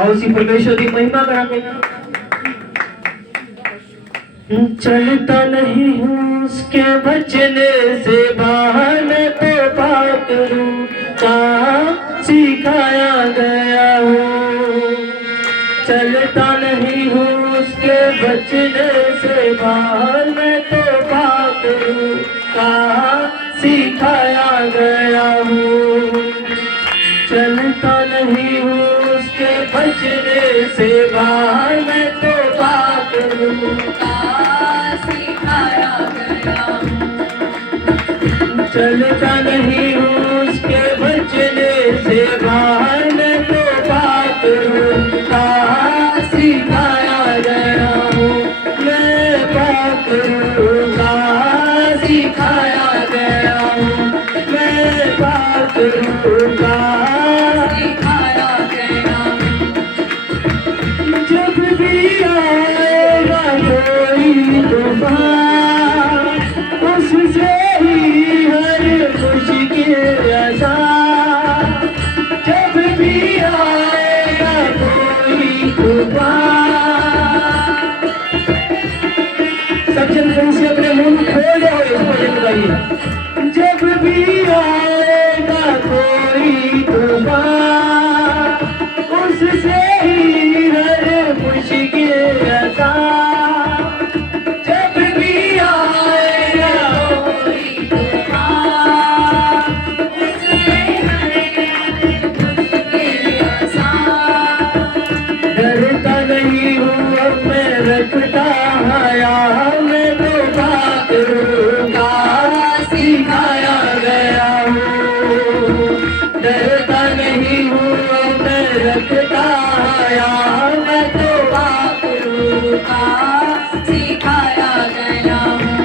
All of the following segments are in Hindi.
आओ सी परमेश्वर की महिमा करा के। चलता नहीं हूँ उसके बचने से बाहर, मैं तो पाप करूँ कहाँ सिखाया गया हूँ। चलता नहीं हूँ उसके बचने से बाहर, मैं तो पाप करूँ कहाँ सिखाया गया हूँ। चलता नहीं हूँ उसके बचने से बाहर, मैं तो पाप करूँ कहाँ सिखाया गया हूँ। चलता नहीं हूँ उसके बचने से बाहर, मैं तो पाप करूँ कहाँ सिखाया गया हूँ। मैं पाप करूँ कहाँ सिखाया गया हूँ। मैं पाप करूँ कहाँ सिखाया गया हूँ। जब भी आएगा कोई तूफान, उससे ही हर मुश्किल आसान। जब भी आएगा कोई तूफान, सब जन कहीं से अपने मुंह खोले हुए इसको लगाइए। जब भी आएगा कोई तूफान, उससे ही हर मुश्किल आसान। जब भी आएगा कोई तूफान, उससे हर मुश्किल आसान। डरता नहीं हूँ अब मैं रखता हया, मैं तो पाप करूँ कहाँ सिखाया गया हूँ। डरता नहीं हूँ अब मैं रखता हया, मैं तो पाप करूँ कहाँ सिखाया गया हूँ।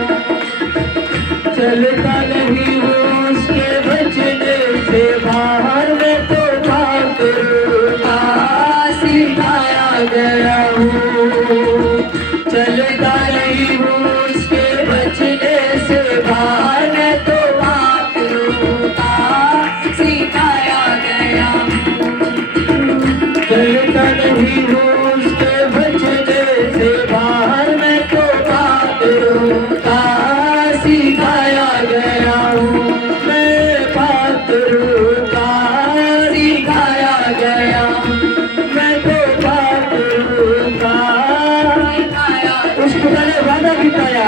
चलता नहीं हूँ उसके बचने से बाहर, मैं तो पाप करूँ कहाँ सिखाया गया हूँ। चलता नहीं हूँ उसके बचने से बाहर, मैं तो पाप करूँ कहाँ सिखाया गया हूँ। चलता नहीं हूँ उसके बचने से बाहर, मैं तो पाप करूँ कहाँ सिखाया गया हूँ। मैं पाप करूँ कहाँ सिखाया गया हूँ। मैं तो पाप करूँ कहाँ सिखाया। उस खुदा ने वादा भी किया,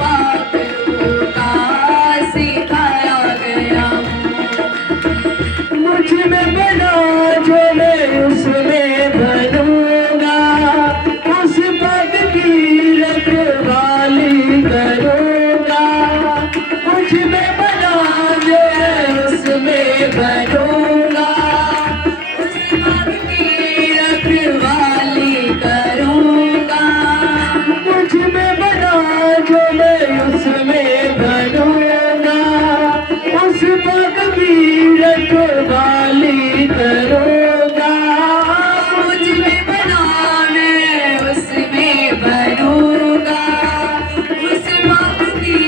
पाप करूँ कहाँ सिखाया गया हूँ। मुझ में बना जो मैं उसमें बनूंगा, उस पद की रखवाली करूंगा। मुझ में बना जो मैं उसमें बनूंगा, उस पद की रखवाली करूंगा। मुझ में बना जो मैं उसमें बनूंगा, उस पद की रखवाली करूंगा। मुझ में बना मैं उसमें बनूंगा, उस पद की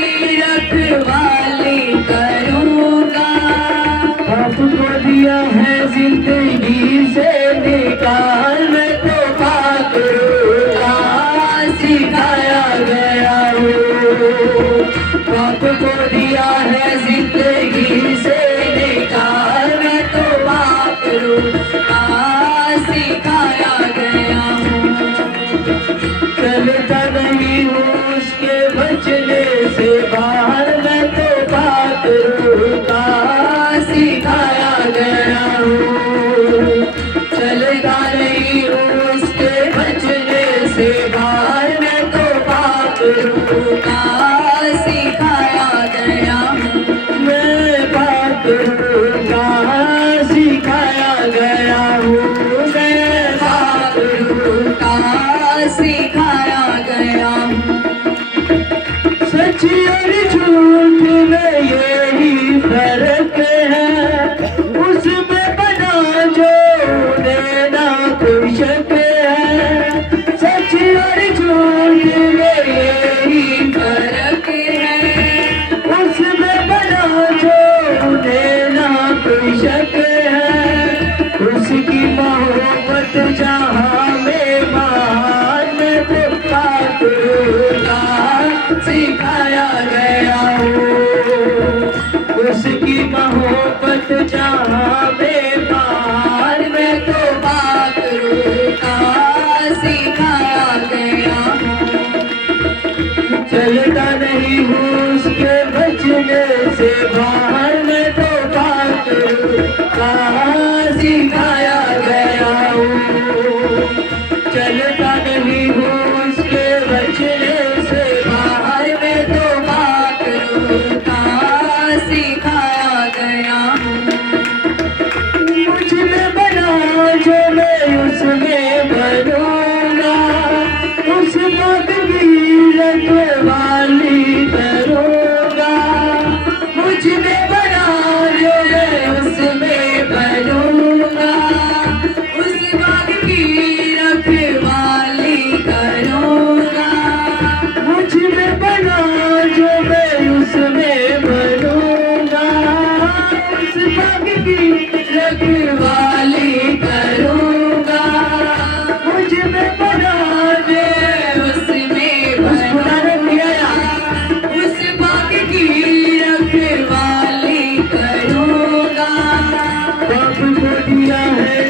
रखवाली करूंगा। आपको दिया है जिंदगी से निकाल, मैं तो पाप करूँ कहाँ सिखाया गया हूँ। आपको दिया है जिंदगी से निकाल, मैं तो पाप करूँ कहाँ सिखाया गया हूँ। चलता नहीं हूँ उसके बचने से बाहर, मैं तो पाप करूँ कहाँ सिखाया गया हूँ। चल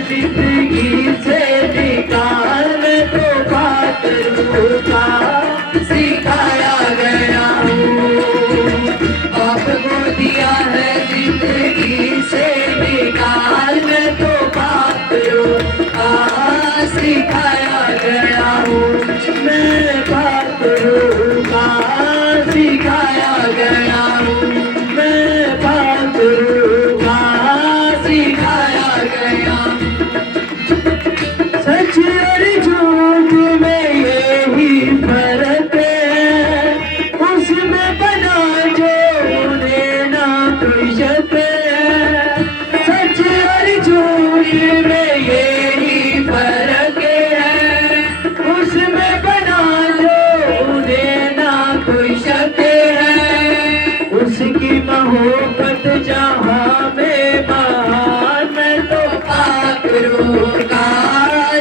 जिंदगी से निकाल, मैं तो पाखरू का सिखाया गया हूँ। आपको दिया है जिंदगी से निकाल, मैं तो पाखरू का सिखाया गया हूँ। मैं पाखरू का सिखाया गया हूँ। मैं पाखरू का सिखाया गया। सच और झूठ में यही फर्क है, उसमें बना जो उन्हें ना कोई शक है। सच और झूठ में यही फर्क है, उसमें बना जो उन्हें ना कोई शक है। उसकी मोहब्बत जहाँ में महान, मैं तो पाखरू का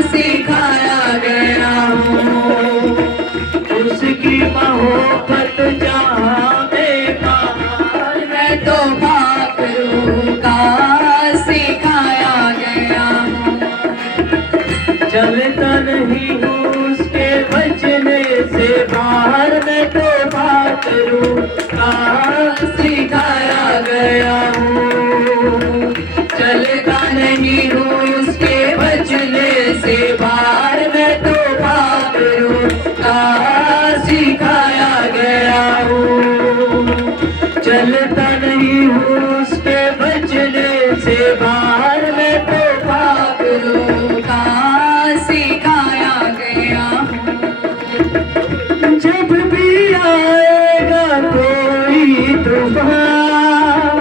सिखाया गया हूँ। उसकी मोहब्बत जहाँ में महान, मैं तो पाखरू का सिखाया गया हूँ। चलता नहीं हूँ उसके बचने से बाहर, मैं तो पाखरू का सिखाया गया हूँ। चलता नहीं हूँ उसके बचने से बाहर, मैं तो पाखरू का सिखाया गया हूँ। चलता नहीं हूँ उसके बचने से बाहर, मैं तो पाखरू का सिखाया गया हूँ। जब भी आएगा कोई तूफान,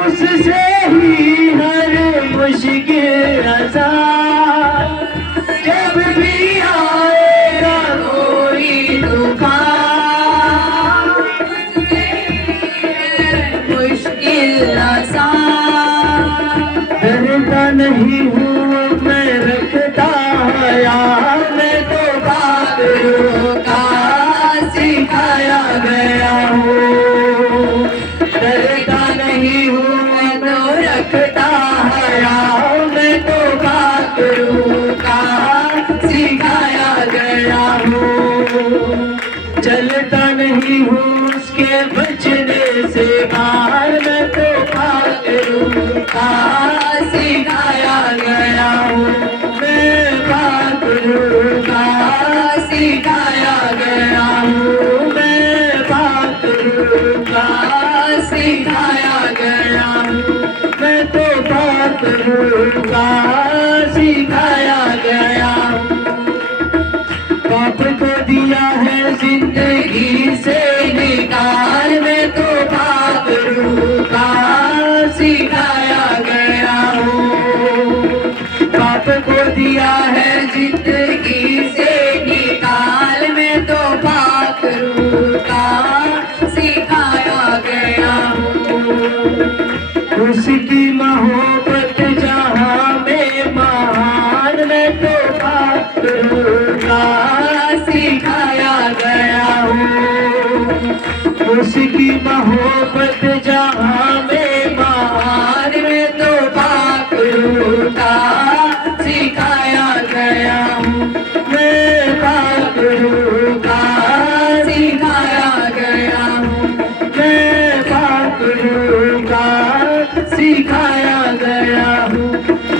उससे ही हर मुश्किल आसान। जब भी आएगा कोई तूफान, उससे ही हर मुश्किल आसान। डरता नहीं हूँ मैं, रखता है यार, मैं तो पाखरू का सिखाया गया हूँ। डरता नहीं हूँ मैं तो रखता है यार, मैं तो पाखरू का सिखाया गया हूँ। चलता नहीं हूँ उसके बचने से बाहर, मैं तो पाखरू का सिखाया गया हूँ। मैं पाखरू का सिखाया गया हूँ। मैं पाखरू का सिखाया गया हूँ। मैं तो पाखरू का सिखाया गया हूँ। पाप को दिया है जिंदगी से निकाल, मैं तो पाखरू का सिखाया गया हूँ। पाप को दिया है जिंदगी से निकाल, मैं तो पाखरू का सिखाया गया हूँ। उसकी मोहब्बत जहाँ में महान, मैं तो पाखरू का सिखाया गया हूँ। उसकी मोहब्बत जहाँ में महान, मैं तो पाखरू का सिखाया गया हूँ। मैं पाखरू का सिखाया गया हूँ। मैं पाखरू का सिखाया गया हूँ।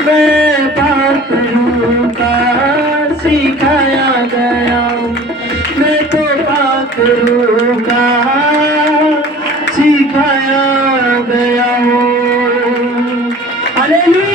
मैं पाखरू का सिखाया गया हूँ। मैं तो पाखरू का